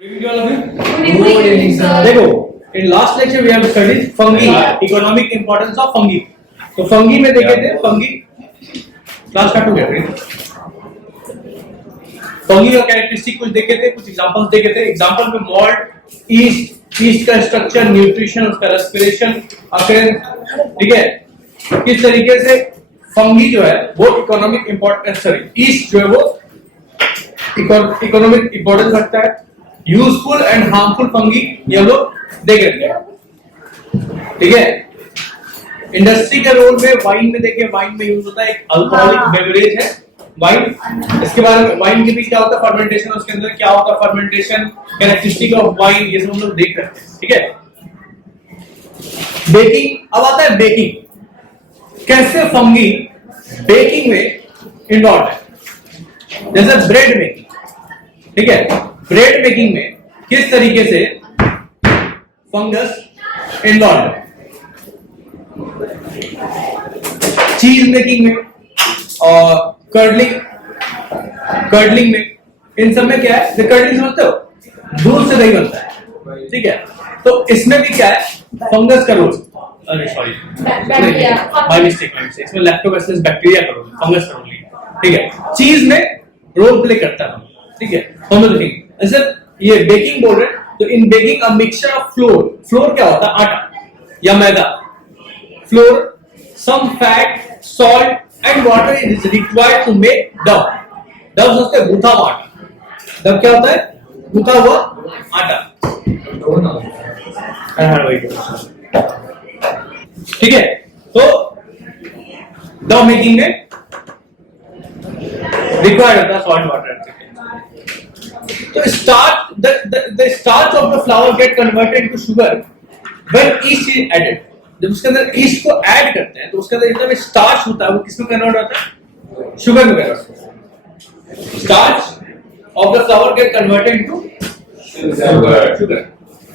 Good evening to all of you. Good evening, sir. देखो, in last lecture we have studied fungi, economic importance of fungi. तो fungi में देखे थे fungi class start हो गया फिर. fungi का characteristic कुछ देखे थे, कुछ examples देखे थे. example में mold, yeast का structure, nutrition, उसका respiration, occurrence, ठीक है? किस तरीके से fungi जो है वो economic importance yeast जो है वो इकोनॉमिक इंपॉर्टेंस रखता है. यूजफुल एंड हार्मफुल फंगी ये हम लोग देख रहे हैं, ठीक है. इंडस्ट्री के रोल में वाइन में देखिए, वाइन में यूज होता है, एक अल्कोहलिक बेवरेज है वाइन. इसके बारे में वाइन के भी क्या होता है, फर्मेंटेशन, उसके अंदर क्या होता है फर्मेंटेशन, कैरेक्टरिस्टिक ऑफ वाइन, ये सब हम लोग देख रहे हैं, ठीक है. बेकिंग, अब आता है बेकिंग. कैसे फंगी बेकिंग में इन्वॉल्व है. जैसे ब्रेड मेकिंग, ठीक है. ब्रेड मेकिंग में किस तरीके से फंगस इन्वॉल्व है. चीज मेकिंग में और कर्डलिंग में, इन सब में क्या है, कर्डलिंग समझते हो, दूध से दही बनता है, ठीक है. तो इसमें भी क्या है, फंगस का रोल. अरे सॉरी, बाय मिस्टेक, इसमें लैक्टोबैसिलस बैक्टीरिया का रोल, फंगस का रोल नहीं, ठीक है. चीज में रोल प्ले करता है, ठीक है. हम लोग देखेंगे ऐसे ये बेकिंग बोल रहे हैं. तो in baking a mixture of flour क्या होता है, आटा या मैदा. Flour, some fat, salt and water is required to make dough. Dough समझते हैं, गूंथा हुआ आटा. डव क्या होता है, गूंथा हुआ आटा, ठीक है. तो डव मेकिंग में रिक्वायर्ड होता है सॉल्ट, वाटर. तो the starch of the flour get converted into sugar when yeast is added. जब उसके अंदर yeast को ऐड करते हैं तो उसके अंदर जितना भी starch होता है वो किसमें कन्वर्ट होता है, शुगर में कन्वर्ट होता है. starch of the flour get converted into sugar.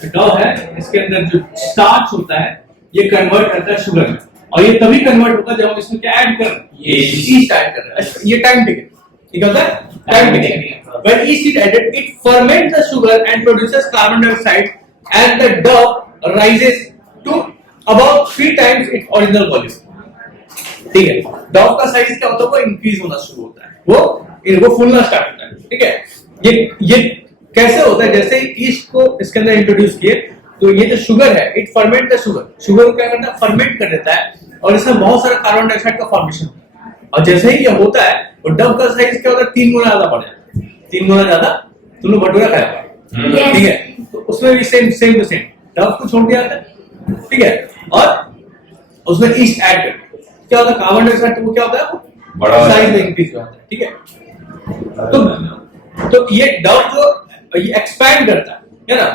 Dove है, इसके अंदर जो starch होता है ये कन्वर्ट करता है शुगर में, और ये तभी कन्वर्ट होता है जब हम इसमें क्या ऐड कर रहे हैं, ये yeast ऐड कर रहे हैं. ये टाइम टेकिंग, ठीक होता है, time taking. When yeast is added, it ferments the sugar and produces carbon dioxide, and the dough rises to about 3 times its original volume. ठीक है. dough का साइज क्या होता है, वो इंक्रीज होना शुरू होता है, वो फूलना स्टार्ट होता है, ठीक है. ये कैसे होता है, जैसे ईस्ट को इसके अंदर इंट्रोड्यूस किए तो ये जो शुगर है, इट फर्मेंट द शुगर को क्या करता है, फर्मेंट कर देता है, और इसमें बहुत सारा कार्बन डाइऑक्साइड का फॉर्मेशन होता है. और जैसे ही ये होता है तो डव का साइज क्या होता है, 3 गुना ज्यादा बढ़ जाता है. 3 गुना ज्यादा. तुम लोग भटूरा खाया होगा, ठीक है. तो उसमें भी सेम टू सेम डव को छोड़ दिया जाता है, ठीक है, और उसमें ईस्ट ऐड कर क्या होता है, कार्बन डाइऑक्साइड वो क्या होता है, बड़ा साइज में इंक्रीज होता है, ठीक है. तो ये डव जो ये एक्सपैंड करता है ना,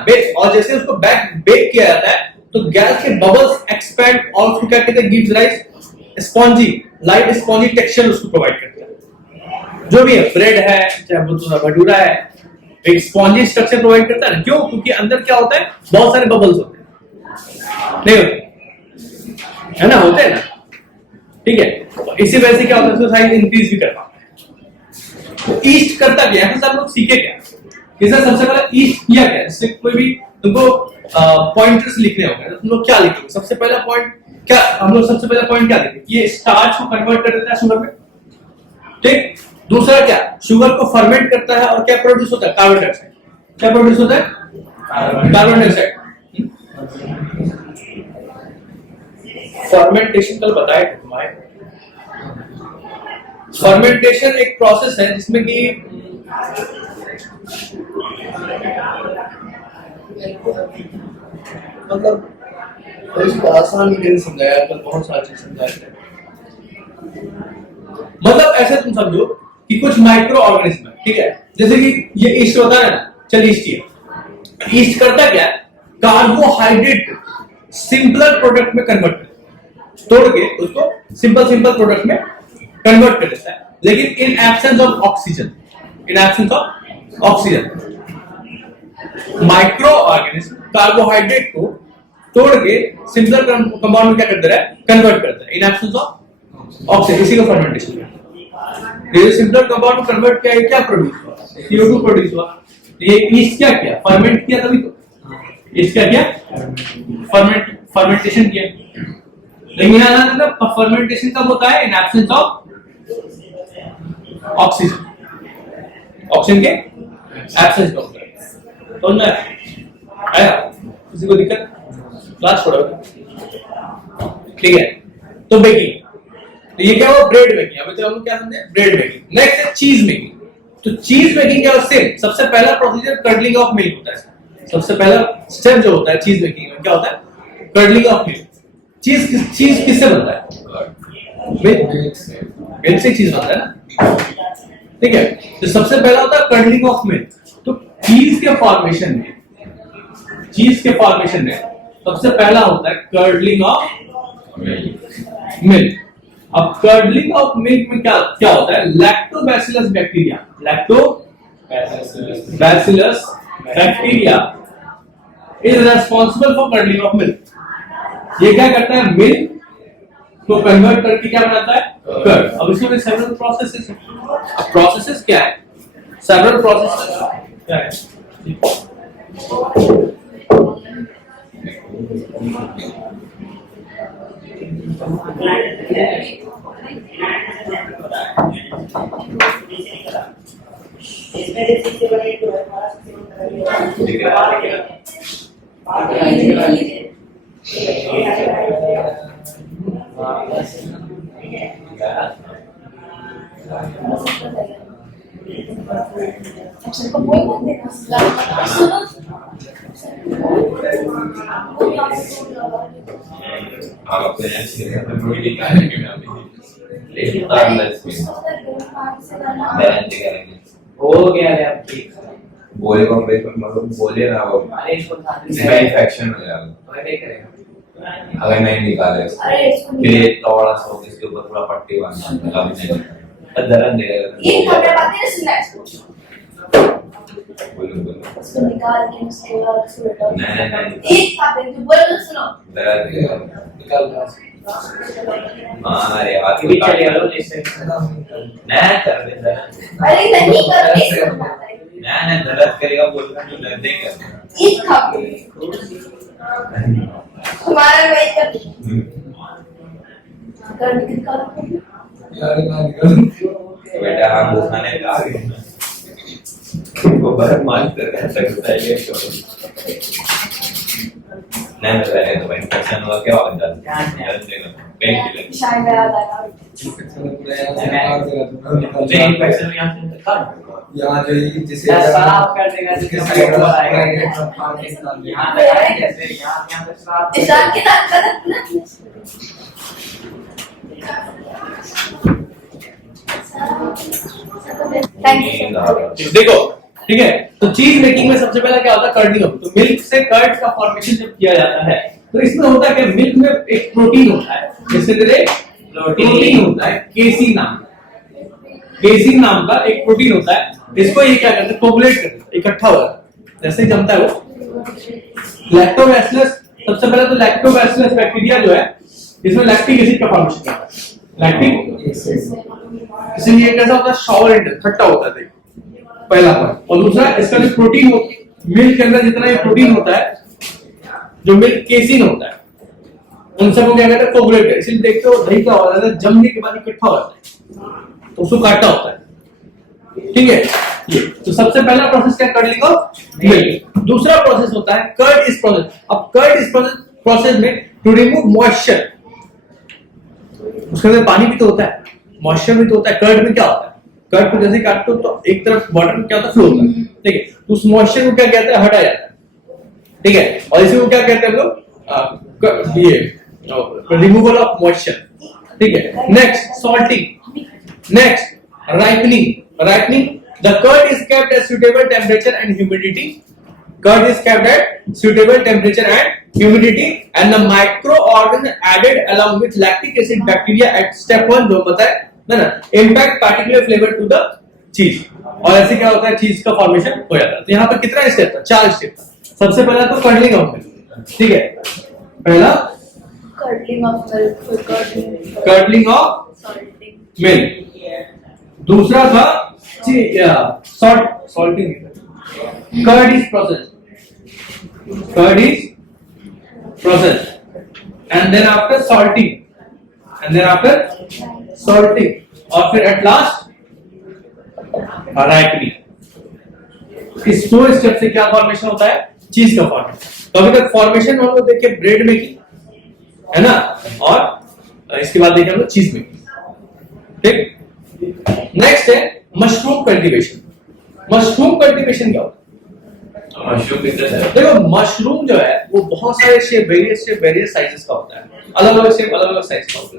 और जैसे उसको बेक किया जाता है तो गैस के बबल्स एक्सपैंड और उसको क्या कहते हैं, gives rise spongy, light spongy texture उसको प्रोवाइड करता है. जो भी है, ब्रेड है चाहे भटूरा है, एक स्पॉन्जी स्ट्रक्चर प्रोवाइड करता है. क्यों? क्योंकि अंदर क्या होता है, बहुत सारे बबल्स होते हैं, नहीं होते है ना, होते हैं ना, ठीक है. तो इसी वजह से क्या होता है, उसका साइज इंक्रीज भी करता है. तो ईस्ट करता क्या है, सब लोग सीखे क्या, इससे सबसे पहले ईस्ट किया क्या. इससे कोई भी तुमको पॉइंटर्स लिखने होंगे तो तुम लोग क्या लिखोगे. सबसे पहला पॉइंट क्या, हम लोग सबसे पहला पॉइंट क्या लिखेंगे, ये स्टार्च को कन्वर्ट कर देता है शुगर में, ठीक. दूसरा क्या, शुगर को फर्मेंट करता है, और क्या प्रोड्यूस होता है, कार्बन डाइऑक्साइड. क्या प्रोड्यूस होता है, कार्बन डाइऑक्साइड. फर्मेंटेशन कल बताया था तुम्हारे. फर्मेंटेशन एक प्रोसेस है जिसमें कि मतलब इसको आसान नहीं समझाया, कल बहुत सारी चीज समझाया. मतलब ऐसे तुम समझो कि कुछ माइक्रो ऑर्गेनिज्म है, ठीक है. जैसे कि ये ईस्ट होता है ना, चल ईस्ट करता क्या, कार्बोहाइड्रेट सिंपलर प्रोडक्ट में कन्वर्ट करता है, तोड़ के उसको सिंपल प्रोडक्ट में कन्वर्ट कर देता है. लेकिन in absence of oxygen, micro organism carbohydrate को तोड़ के सिंपलर कंपाउंड में क्या कर दे रहा है, कन्वर्ट करता है इन एब्सेंस ऑफ ऑक्सीजन. इसी को फर्मेंटेशन कहते हैं. सिंपलर कंपाउंड कन्वर्ट किया, क्या प्रोड्यूस हुआ, CO2 प्रोड्यूस हुआ. ये ईस्ट क्या किया, फर्मेंट किया, तभी तो ईस्ट क्या किया, फर्मेंटेशन किया। लेकिन यहाँ ना फर्मेंटेशन कब होता है, in absence of oxygen, oxygen के एब्सेंस में होता है। समझ में आया किसी को दिक्कत, क्लास छोड़ो, ठीक है। तो बेकिंग, तो ये क्या हुआ, ब्रेड मेकिंग। अभी तो हम क्या समझे, ब्रेड मेकिंग। नेक्स्ट है चीज मेकिंग। तो चीज मेकिंग क्या होता है, सबसे पहला प्रोसीजर कर्डलिंग ऑफ मिल्क होता है। सबसे पहला स्टेप जो होता है चीज मेकिंग में क्या होता है, कर्डलिंग ऑफ मिल्क। चीज किससे बनता है, मिल्क से चीज बनता है ना, ठीक है। तो सबसे पहला होता है कर्डलिंग ऑफ मिल्क। तो चीज के फॉर्मेशन में सबसे पहला होता है कर्डलिंग ऑफ मिल्क। अब कर्डलिंग ऑफ मिल्क में क्या होता है, lactobacillus bacteria, lactobacillus bacteria is responsible for curdling of milk. ये क्या करता है, मिल्क को कन्वर्ट करके क्या बनाता है, कर्ड। अब इसमें सेवरल प्रोसेसेस है। अब प्रोसेसेस क्या है, सेवरल प्रोसेसेस क्या है, हो गया है आपकी बोले को मतलब बोले ना वो इन्फेक्शन हो जाएगा अगर नहीं निकाले फिर थोड़ा सा इसके ऊपर थोड़ा पट्टी बांधना नहीं दर्द देगा। ये खबर बातें ना सुनना इसको, बोलो उसको निकाल के उसके बाद उसको बैठो। नहीं एक बातें जो बोलो तो सुनो, दर्द देगा निकाल अरे बात भी चले लो जैसे ना कर दे अरे नहीं कर नहीं सुनना ना दर्द करेगा बोलना जो दर्द देगा एक खबर तुम्हारा वही कर निकालो यार ना निकाल बेटा हम खाने का वो बर्फ मान कर सकता है ये शो नहीं रहने तो इन्फेक्शन हुआ क्या होगा दर्द देगा पेन किलर शायद याद आएगा नहीं इन्फेक्शन में यहाँ से कर यहाँ जो जिसे साफ कर देगा जिसके जिसके साइड ऊपर में आएगा यहाँ लगाए जैसे यहाँ पे साफ ईशान के नाम गलत ना थैंक यू। देखो ठीक है। तो चीज मेकिंग में सबसे पहला क्या होता है, कर्डिंग। तो मिल्क से कर्ड का फॉर्मेशन जब किया जाता है तो इसमें होता है कि मिल्क में एक प्रोटीन होता है, जिसके अंदर प्रोटीन होता है केसीन नाम का एक प्रोटीन होता है। इसको ये क्या करते हैं, कोगुलेट करते हैं, इकट्ठा हो जाता है, जैसे ही जमता है वो लैक्टोबैसिलस। सबसे पहले तो लैक्टोबैसिलस बैक्टीरिया जो है इसमें लैक्टिक एसिड का फॉर्मेशन करता है, लैक्टिक इसलिए कैसा होता है, शावर एंड खट्टा होता है पहला पॉइंट। और दूसरा इसका जो प्रोटीन मिल्क के अंदर जितना ये प्रोटीन होता है, जो मिल्क केसीन होता है, उन सबको क्या कहते हैं, कोगुलेट। इसलिए देखते हो दही क्या हो जाता है, जमने के बाद इकट्ठा हो जाता है तो उसको काटना होता है, ठीक है। ये तो सबसे पहला प्रोसेस क्या, कर्डलिंग ऑफ मिल्क। दूसरा प्रोसेस होता है कर्ड इस प्रोसेस। अब कर्ड इस प्रोसेस में टू रिमूव मॉइस्चर, उसके अंदर पानी भी तो होता है, मॉइस्चर भी तो होता है। कर्ड में क्या होता है, कर्ड को जैसे काटते हो तो एक तरफ वाटर में क्या होता है, फ्लो होता है, ठीक है। तो उस मॉइस्चर को क्या कहते हैं, हटाया जाता है, ठीक है। और इसी को क्या कहते हैं हम लोग, ये रिमूवल ऑफ मॉइस्चर, ठीक है। Next salting, next ripening. The curd is kept at suitable temperature and humidity. Curd is kept at suitable temperature and humidity, and the microorganisms added along with lactic acid bacteria at step 1 जो बताया ना, impact particular flavor to the cheese। और ऐसे क्या होता है, चीज का फॉर्मेशन हो जाता है। तो यहाँ पर कितना स्टेप था, 4 स्टेप था। सबसे पहला तो कर्डलिंग ऑफ मिल्क, ठीक है, पहला curdling of milk, curdling of salting, milk. दूसरा था salting, Curd is processed. Curd is processed. And then after salting. और फिर at last ripening. इस 2 स्टेप से क्या फॉर्मेशन होता है? चीज का फॉर्मेशन. तो अभी तक फॉर्मेशन हम लोग देखे ब्रेड में की, है ना, और इसके बाद देखे हम लोग चीज में की. ठीक. नेक्स्ट है मशरूम कल्टीवेशन. मशरूम कल्टीवेशन क्या होता है? मशरूम बिजनेस है. देखो मशरूम जो है वो बहुत सारे शेप, वेरियस साइजेस का होता है. अलग अलग शेप, अलग अलग साइज का होता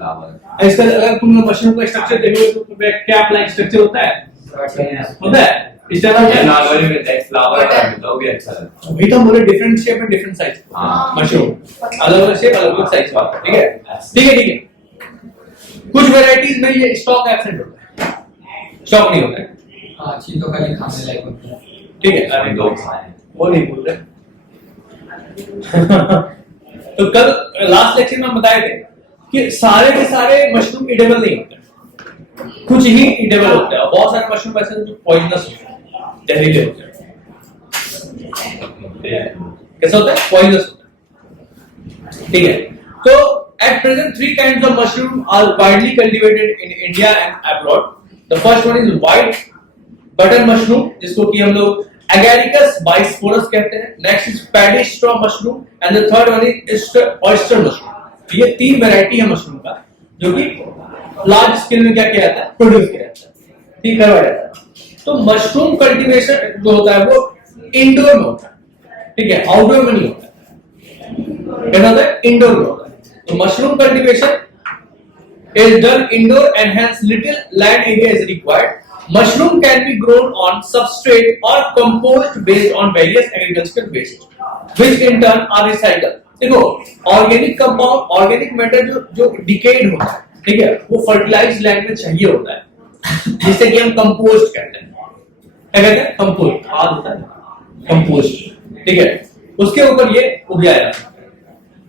है. इसका अगर तुम मशरूम का स्ट्रक्चर देखोगे तो कैप लाइक स्ट्रक्चर होता है. इस तरह का फ्लावर में मिलता है. फ्लावर का मिलता है, वो भी अच्छा है. वही तो बोले different shape and different size. Mushroom अलग अलग शेप, अलग अलग साइज का. ठीक है. कुछ वैरायटीज में ये स्टॉक एब्सेंट होता है, स्टॉक नहीं होता है. हाँ, चीजों का नहीं खाने लायक होता है. ठीक है. अभी 2 खाए वो नहीं बोल रहे. तो कल लास्ट लेक्चर में हम बताए थे कि सारे के सारे मशरूम एडिबल नहीं होते, कुछ ही एडिबल होते हैं. बहुत सारे मशरूम ऐसे जो पॉइजनस होते हैं, जहरीले होते हैं. कैसा होता है? पॉइजनस होता है. ठीक है. तो at present 3 kinds of mushroom are widely cultivated in India and abroad. The first one is white button mushroom, जिसको कि हम लोग Agaricus bisporus कहते हैं. Next is paddy straw mushroom and the third one is oyster mushroom. ये 3 variety है mushroom का जो कि लार्ज स्केल में क्या किया जाता है? प्रोड्यूस किया जाता है. ठीक करवाया जाता है. तो मशरूम कल्टीवेशन जो होता है वो इंडोर में होता है. ठीक है. आउटडोर में नहीं होता है. क्या होता है? इंडोर में होता है. तो mushroom cultivation is done indoor and hence little land area is required. Mushroom can be grown on substrate or compost based on various agricultural waste, which in turn are recycled. देखो organic compound, organic matter जो decade होता है, ठीक है, वो fertilised land में चाहिए होता है, जिससे कि हम कंपोस्ट कहते हैं. क्या कहते हैं? कंपोस्ट. खाद होता है कंपोस्ट. ठीक है. उसके ऊपर ये उगाया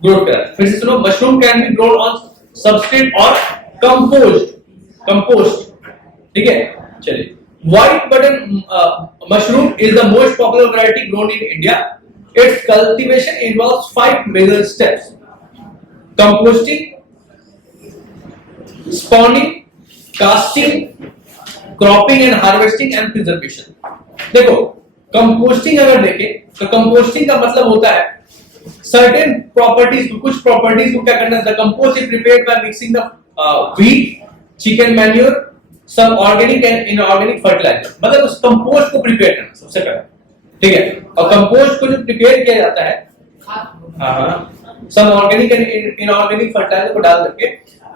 ग्रोथ करा. फिर से सुनो. Mushroom can be grown on substrate और कंपोस्ट. ठीक है. चलिए. White button mushroom is the most popular variety grown in India. Its cultivation involves 5 major steps: composting, spawning, casting, cropping and harvesting and preservation. देखो composting अगर देखें तो composting का मतलब होता है certain properties, कुछ प्रॉपर्टीज को क्या करना है. The compost is prepared by mixing the wheat, chicken manure, some organic and inorganic fertilizer. मतलब उस कंपोस्ट को प्रिपेयर करना सबसे पहले. ठीक है. और कंपोस्ट को जो प्रिपेयर किया जाता है, some organic and inorganic fertiliser को डाल करके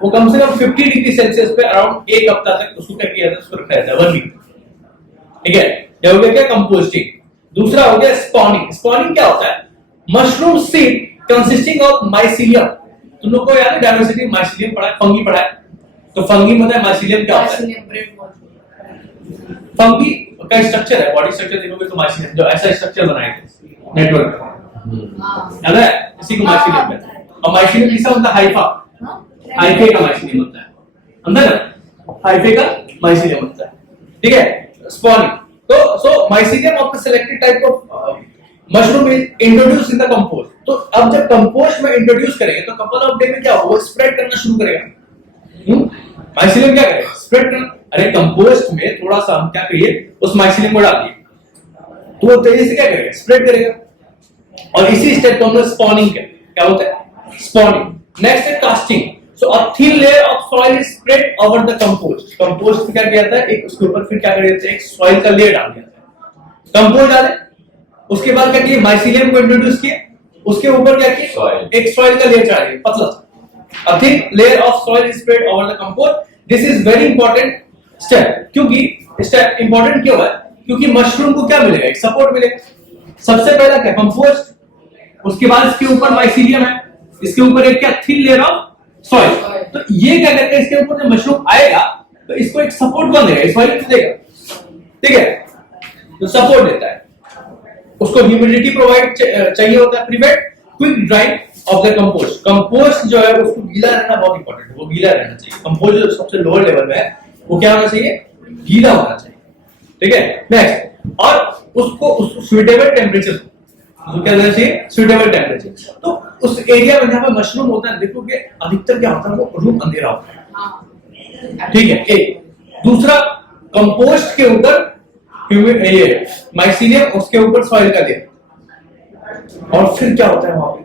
वो कम से कम 50 डिग्री सेल्सियस पे अराउंड 1 हफ्ता तक उसको क्या किया जाता है? उसको रखा जाता है 1 वीक. ठीक है. ये हो गया क्या? कंपोस्टिंग. दूसरा हो गया स्पॉनिंग. स्पॉनिंग क्या होता है? Mushroom seed consisting of mycelium. तुम लोग को याद है डायवर्सिटी माइसीलियम पढ़ा है, फंगी पढ़ा है. तो फंगी मतलब माइसीलियम क्या होता है? फंगी का स्ट्रक्चर है, बॉडी स्ट्रक्चर देखोगे तो माइसीलियम जो ऐसा स्ट्रक्चर बनाए थे नेटवर्क. याद है? इसी को माइसीलियम कहते हैं. और माइसीलियम किसका होता है? हाइफा. हाइफे का माइसीलियम होता है. समझा ना? हाइफे का माइसीलियम होता है. ठीक है. स्पॉनिंग. तो so mycelium of the selected type of mushroom is introduce in the compost. तो अब जब कंपोस्ट में इंट्रोड्यूस करेंगे तो कपल ऑफ डे में क्या होगा? स्प्रेड करना शुरू करेगा. माइसीलियम क्या करेगा? स्प्रेड करना. अरे कंपोस्ट में थोड़ा सा हम क्या करिए, उस माइसीलियम को डाल दिए तो वो तेजी से क्या करेगा? स्प्रेड करेगा. और इसी स्टेप को हम लोग स्पॉनिंग कहते हैं. क्या होता है? स्पॉनिंग. नेक्स्ट है casting. So a thin layer of soil is spread over the compost. Compost में क्या किया जाता है? एक उसके ऊपर फिर क्या कर देते हैं? एक सॉइल का लेयर डाल दिया जाता है. कंपोस्ट डाले, उसके बाद क्या किए? माइसीलियम को इंट्रोड्यूस किए, उसके ऊपर क्या किए? एक सॉइल का लेयर चढ़ा दिया, पतला सा. A thin layer of soil is spread over the compost. This is very important step. क्योंकि स्टेप इंपॉर्टेंट क्यों है? क्योंकि मशरूम को क्या मिलेगा? एक सपोर्ट मिलेगा. सबसे पहला क्या? कंपोस्ट. उसके बाद इसके ऊपर माइसीलियम है, इसके ऊपर एक क्या? Thin layer of soil. तो ये क्या करता है? इसके ऊपर जब मशरूम आएगा तो इसको एक सपोर्ट कौन देगा? सॉइल देगा. ठीक है. तो सपोर्ट देता है. उसको ह्यूमिडिटी प्रोवाइड चाहिए होता है. Prevent quick drying of the compost. Compost जो है उसको गीला रहना बहुत इंपॉर्टेंट है. वो गीला रहना चाहिए. कंपोस्ट जो सबसे लोअर लेवल में है वो क्या होना चाहिए? गीला होना चाहिए. ठीक है. नेक्स्ट. और उसको सुइटेबल टेम्परेचर, तो क्या होना चाहिए, सुइटेबल टेम्परेचर। तो उस एरिया में जहां पे मशरूम होता है, देखो कि अधिकतर क्या होता है, वो रूम अंधेरा होता है, ठीक है। एक दूसरा, कंपोस्ट के ऊपर ये माइसीलियम, उसके ऊपर सॉइल का लेयर, और फिर क्या होता है वहां पे,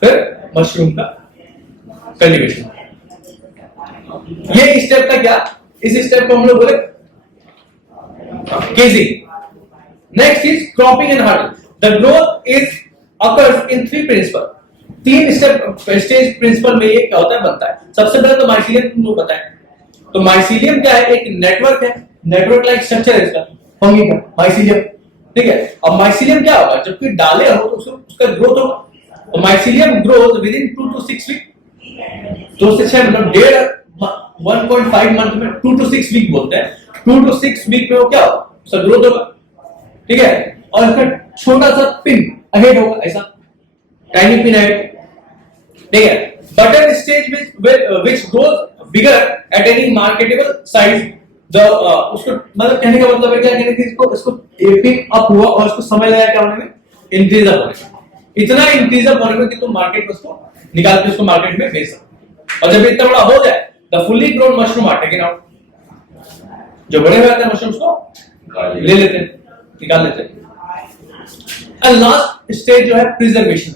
फिर मशरूम का कल्टीवेशन। ये स्टेप का क्या, इस स्टेप को हम लोग बोले casing. Next is cropping and hardening. The growth is occurs in 3 principal, 3 stage principal में ये क्या होता है, बनता है। सबसे पहले तो माइसीलियम तुम लोग बताएं, तो माइसीलियम क्या है, एक नेटवर्क है, नेटवर्क लाइक स्ट्रक्चर है इसका, फंगी का माइसीलियम, ठीक है। अब माइसीलियम क्या होगा, जब कोई डाले हो तो उसका ग्रोथ होगा, तो mycelium growth within 2 to 6 week, 2 से 6 मतलब 1.5 मंथ में 2 to 6 वीक बोलते हैं। 2 to 6 वीक में वो क्या होगा, उसका ग्रोथ होगा, ठीक है। और इसका छोटा सा पिन अहेड होगा, ऐसा टाइनी पिन अहेड, ठीक है। Button stage which grows bigger at any marketable size, उसको मतलब कहने का मतलब है क्या, कहने की इसको पिक अप हुआ और इसको समय लगा क्या होने में, इंक्रीज अप होने में, इतना इंक्रीज अप होने में कि तुम मार्केट में उसको निकाल के उसको मार्केट में बेच सकते। और जब इतना बड़ा हो जाए, the fully grown mushroom are taken out, जो बड़े हो जाते हैं मशरूम्स को ले लेते हैं, निकाल लेते हैं। एंड लास्ट स्टेज जो है प्रिजर्वेशन,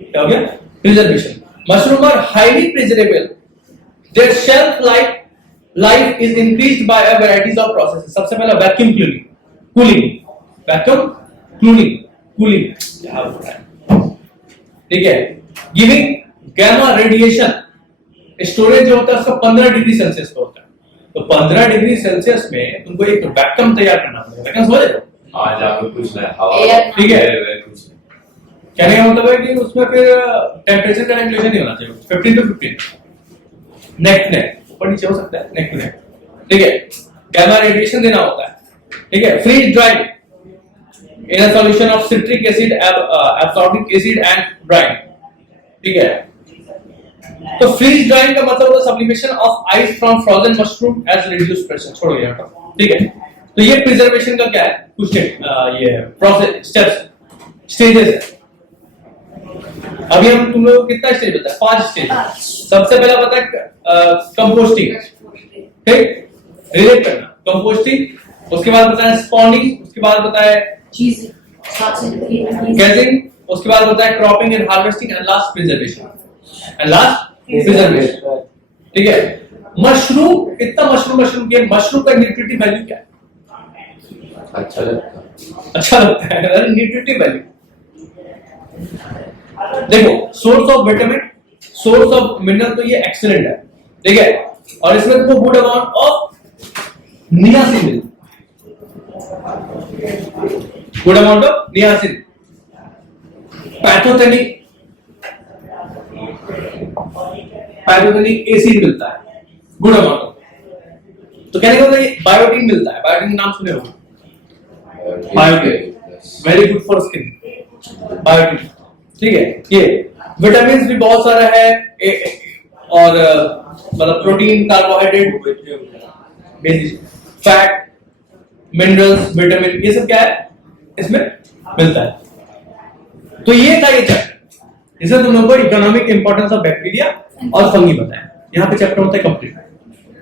क्या हो गया, preservation. Mushroom are highly preservable, their shelf life is increased by a varieties of processes. सबसे पहला वैक्यूम कूलिंग, वैक्यूम कूलिंग क्या होता है, ठीक है। गिविंग गामा रेडिएशन, स्टोरेज जो होता है उसका 15 डिग्री सेल्सियस पे होता है, तो 15 डिग्री सेल्सियस में तुमको एक वैक्यूम तैयार करना पड़ेगा। वैक्यूम समझ रहे हो, आज आपको कुछ नहीं, हवा, ठीक है। कुछ नहीं, कहने का मतलब है कि उसमें फिर टेम्परेचर का रेगुलेशन नहीं होना चाहिए, 15 to 15, नेक ऊपर नीचे हो सकता है, नेक टू नेक, ठीक है। गामा रेडिएशन देना होता है, ठीक है। Freeze dried in a solution of citric acid, ascorbic acid and brine, ठीक है। तो फ्रीज ड्राइंग का मतलब होता है sublimation of ice from frozen mushroom as reduced pressure, छोड़ो ये हटाओ, ठीक है। तो ये प्रिजर्वेशन का क्या है, कुछ ये प्रोसेस स्टेप्स स्टेजेस है। अभी हम तुम लोग कितना स्टेज बताया, 5 स्टेज। सबसे पहला पता है कंपोस्टिंग, ठीक, रिलेट करना, कंपोस्टिंग। उसके बाद बताया स्पॉनिंग, उसके बाद बताया कैजिंग, उसके बाद बताया cropping and harvesting, and last preservation, ठीक है। मशरूम, इतना मशरूम के मशरूम का न्यूट्रिटिव वैल्यू क्या है, अच्छा लगता है न्यूट्रिटिव वैल्यू। देखो, source of vitamin, source of mineral, तो ये एक्सीलेंट है, ठीक है। और इसमें तुमको गुड अमाउंट ऑफ नियासिन मिलता है, good amount of niacin. Pathogenic acid मिलता है, गुड अमाउंट ऑफ। तो कहने का मतलब बायोटिन मिलता है, बायोटिन नाम सुने हो, biotin very good for skin, biotin, ठीक है। ये विटामिन भी बहुत सारा है, और मतलब protein, carbohydrate, fat, minerals, vitamin, ये सब क्या है इसमें मिलता है। तो ये था ये चैप्टर, इसमें तुम लोगों को इकोनॉमिक इंपॉर्टेंस ऑफ बैक्टीरिया और फंगी बताया। यहाँ पे चैप्टर होता है कंप्लीट,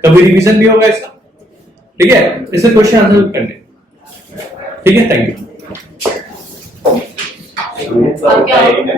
कभी रिवीजन भी होगा इसका, ठीक है। इसे क्वेश्चन आंसर करने, ठीक है। Thank you. अब क्या होगा?